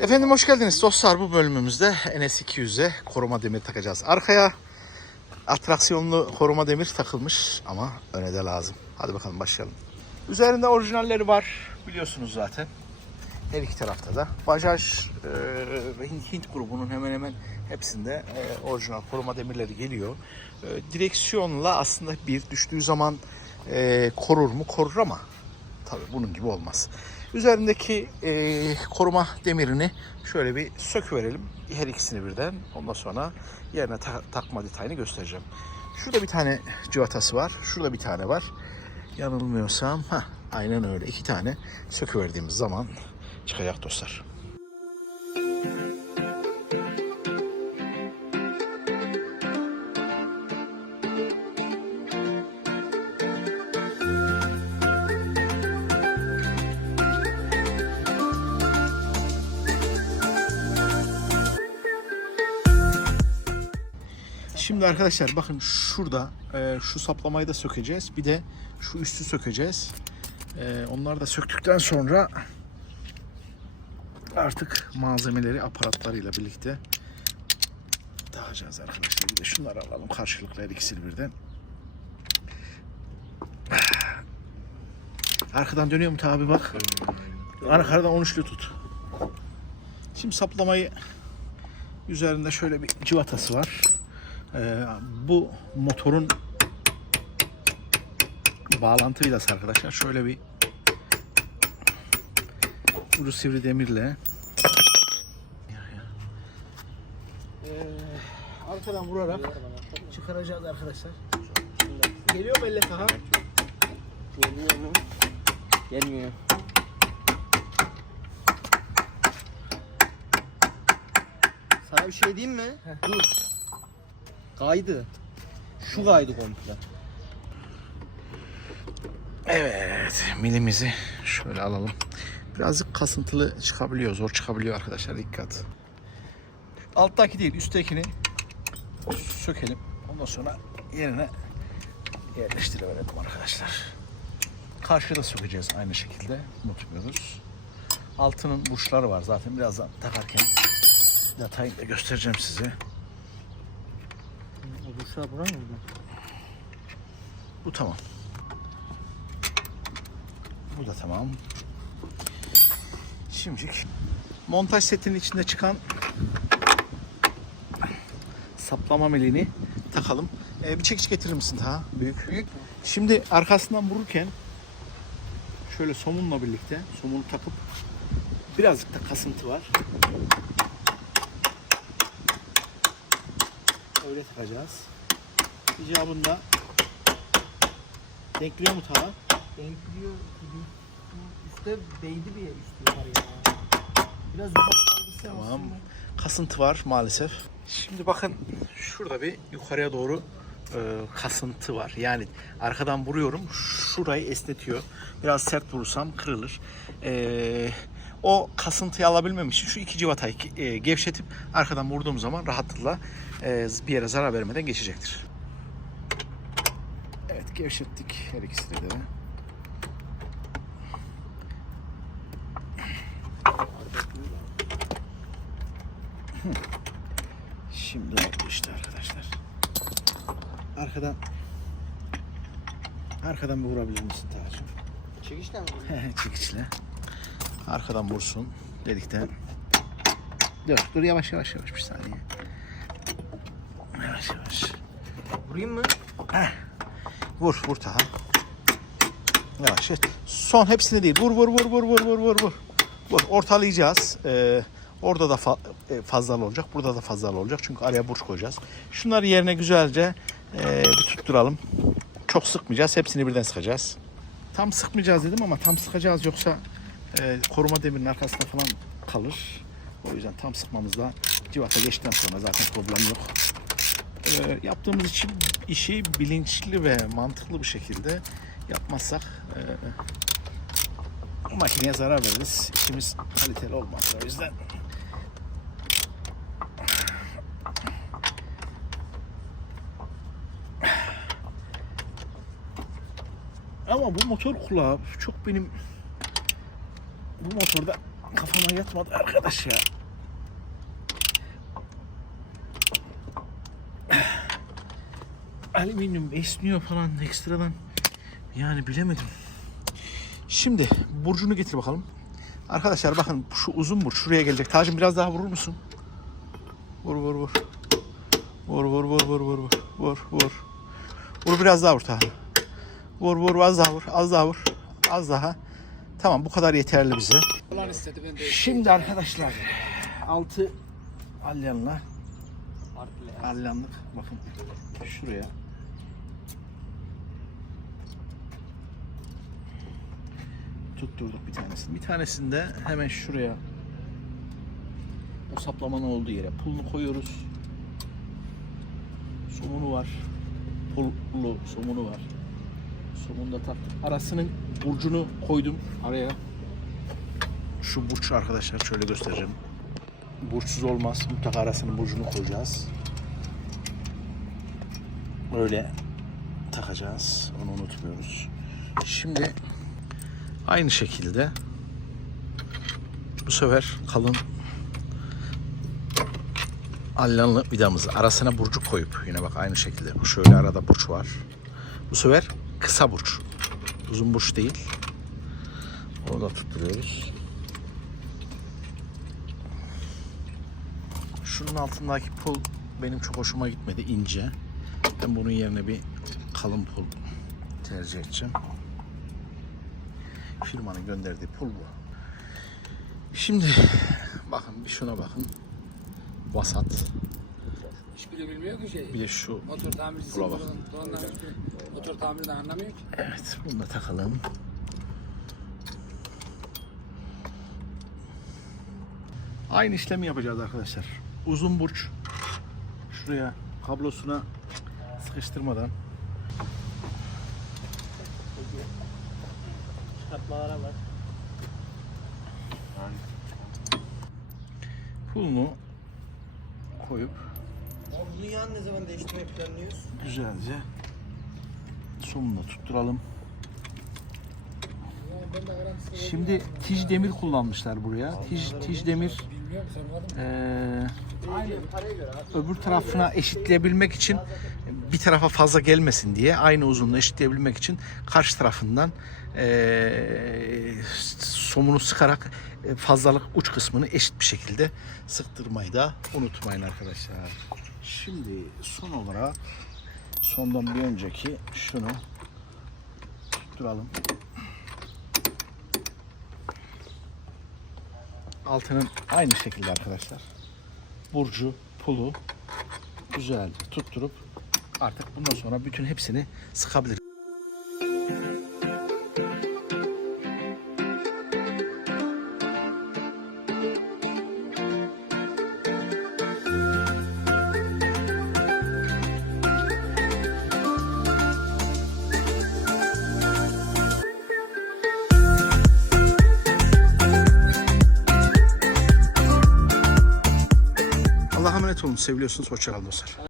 Efendim hoş geldiniz dostlar. Bu bölümümüzde NS200'e koruma demir takacağız. Arkaya atraksiyonlu koruma demir takılmış ama öne de lazım. Hadi bakalım başlayalım. Üzerinde orijinalleri var biliyorsunuz zaten. Her iki tarafta da. Bajaj e, Hint grubunun hemen hemen hepsinde e, orijinal koruma demirleri geliyor. E, direksiyonla aslında bir düştüğü zaman e, korur mu? Korur ama tabii bunun gibi olmaz. Üzerindeki e, koruma demirini şöyle bir söküverelim. Her ikisini birden. Ondan sonra yerine ta- takma detayını göstereceğim. Şurada bir tane civatası var. Şurada bir tane var. Yanılmıyorsam ha aynen öyle. iki tane söküverdiğimiz zaman çıkacak dostlar. Şimdi arkadaşlar bakın şurada e, şu saplamayı da sökeceğiz. Bir de şu üstü sökeceğiz. E, onları da söktükten sonra artık malzemeleri aparatlarıyla birlikte dağacağız arkadaşlar. Bir de şunları alalım karşılıklı her ikisini birden. Arkadan dönüyor mu tabi bak. Arkadan 13'lü tut. Şimdi saplamayı üzerinde şöyle bir civatası var. Ee, bu motorun bağlantı vidası arkadaşlar. Şöyle bir ucu sivri demirle Ee, arkadan vurarak çıkaracağız arkadaşlar. Geliyor mu elle Taha? Gelmiyor mu? Gelmiyor. Sana bir şey diyeyim mi? Dur. Kaydı. Şu kaydı komple. Evet, milimizi şöyle alalım. Birazcık kasıntılı çıkabiliyor, zor çıkabiliyor arkadaşlar dikkat. Alttaki değil, üsttekini sökelim. Ondan sonra yerine yerleştirelim arkadaşlar. Karşıda sökeceğiz aynı şekilde. Unutmuyoruz. Altının burçları var zaten birazdan takarken detayını da göstereceğim size. Duşa bura mı? Bu tamam. Bu da tamam. Şimdi montaj setinin içinde çıkan saplama meleğini takalım. Ee, bir çekiç getirir misin daha büyük? Büyük. Şimdi arkasından vururken şöyle somunla birlikte somunu takıp birazcık da kasıntı var. Öyle takacağız. İcabında denkliyor mu taha? Denkliyor gibi. Üste değdi bir üstü var ya. Biraz yukarı kaldırsa Tamam. aslında. Kasıntı var maalesef. Şimdi bakın şurada bir yukarıya doğru e, kasıntı var. Yani arkadan vuruyorum şurayı esnetiyor. Biraz sert vurursam kırılır. E, o kasıntıyı alabilmem için şu iki civatayı e, gevşetip arkadan vurduğum zaman rahatlıkla e, bir yere zarar vermeden geçecektir. Gevşettik her ikisini de. Şimdi oldu işte arkadaşlar. Arkadan arkadan bir vurabilir misin Tacım? Çekişle mi? Çekiçle. Arkadan vursun dedikten. Dur, dur yavaş yavaş yavaş bir saniye. Yavaş yavaş. Vurayım mı? Vur, vur Taha. Yavaş. et. Son hepsini değil. Vur, vur, vur, vur, vur, vur, vur, vur. Vur. Ortalayacağız. Ee, orada da fa- e, fazlalı olacak. Burada da fazlalı olacak. Çünkü araya burç koyacağız. Şunları yerine güzelce e, bir tutturalım. Çok sıkmayacağız. Hepsini birden sıkacağız. Tam sıkmayacağız dedim ama tam sıkacağız yoksa e, koruma demirinin arkasında falan kalır. O yüzden tam sıkmamızda civata geçtikten sonra zaten problem yok. E, yaptığımız için işi bilinçli ve mantıklı bir şekilde yapmazsak e, makineye zarar veririz. İşimiz kaliteli olmaz. O yüzden Ama bu motor kulağı çok benim bu motorda kafama yatmadı arkadaş ya. Alüminyum esniyor falan ekstradan. Yani bilemedim. Şimdi burcunu getir bakalım. Arkadaşlar bakın şu uzun burç şuraya gelecek. Tacım biraz daha vurur musun? Vur vur vur. Vur vur vur vur vur vur. Vur vur. Vur biraz daha vur Taha. Vur vur az daha vur. Az daha vur. Az daha. Tamam bu kadar yeterli bize. Şimdi arkadaşlar altı alyanla alyanlık bakın şuraya tutturduk bir tanesini. Bir tanesini de hemen şuraya o saplamanın olduğu yere pulunu koyuyoruz. Somunu var. Pullu somunu var. Somunu da taktık. Arasının burcunu koydum araya. Şu burç arkadaşlar şöyle göstereceğim. Burçsuz olmaz. Mutlaka arasının burcunu koyacağız. Böyle takacağız. Onu unutmuyoruz. Şimdi aynı şekilde bu sefer kalın allanlı vidamızı arasına burcu koyup yine bak aynı şekilde bu şöyle arada burç var. Bu sefer kısa burç. Uzun burç değil. Onu da tutturuyoruz. Şunun altındaki pul benim çok hoşuma gitmedi ince. Ben bunun yerine bir kalın pul tercih edeceğim. Firmanın gönderdiği pul bu. Şimdi bakın bir şuna bakın. Vasat. Hiçbiri bilmiyor ki şey. Bir de şu. Motor tamircisi bak. motor tamirinden anlamıyor ki. Evet bunu da takalım. Aynı işlemi yapacağız arkadaşlar. Uzun burç şuraya kablosuna sıkıştırmadan Çıkartmalara bak. pulunu koyup Abi yan ne zaman değiştirmeyi planlıyoruz? güzelce sonuna tutturalım. Şimdi tij demir kullanmışlar buraya. Tij, tij demir Bilmiyorum abi. öbür tarafına eşitleyebilmek için bir tarafa fazla gelmesin diye aynı uzunluğu eşitleyebilmek için karşı tarafından eee, somunu sıkarak e, fazlalık uç kısmını eşit bir şekilde sıktırmayı da unutmayın arkadaşlar. Şimdi son olarak sondan bir önceki şunu tutturalım. Altının aynı şekilde arkadaşlar. Burcu, pulu güzel tutturup artık bundan sonra bütün hepsini sıkabiliriz. Seviyorsunuz. Hoşçakalın dostlar.